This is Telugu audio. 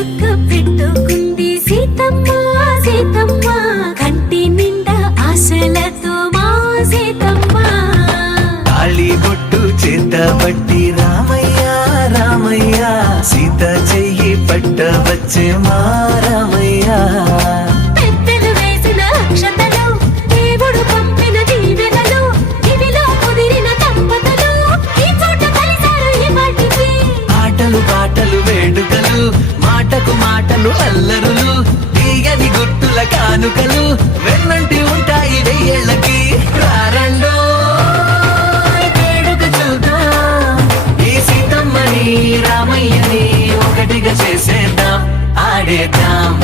చుక్క పెట్టుకుంది సీతమ్మ సీతమ్మ కంటి నిండా ఆశలతో మా సీతమ్మ తాళి బొట్టు చేత బట్టి రామయ్య రామయ్య సీత చెయ్యి పట్ట వచ్చే మా రామయ్య పెద్దలు వేసిన అక్షతలు దేవుడు పంపిన దీవెనలు ఇవిలో కుదిరిన దంపతులు ఈ చోట కలిసారు ఈ వాటికి ఆటలు పాటలు వేడుకలు మాటకు మాటలు అల్లరులు తీయని గుర్తుల కానుకలు వెన్నంటి ఉంటాయి వెయ్యేళ్ళకి రారండో వేడుక చూద్దాం ఈ సీతమ్మని రామయ్యని ఒకటిగా చేసేద్దాం ఆడేద్దాం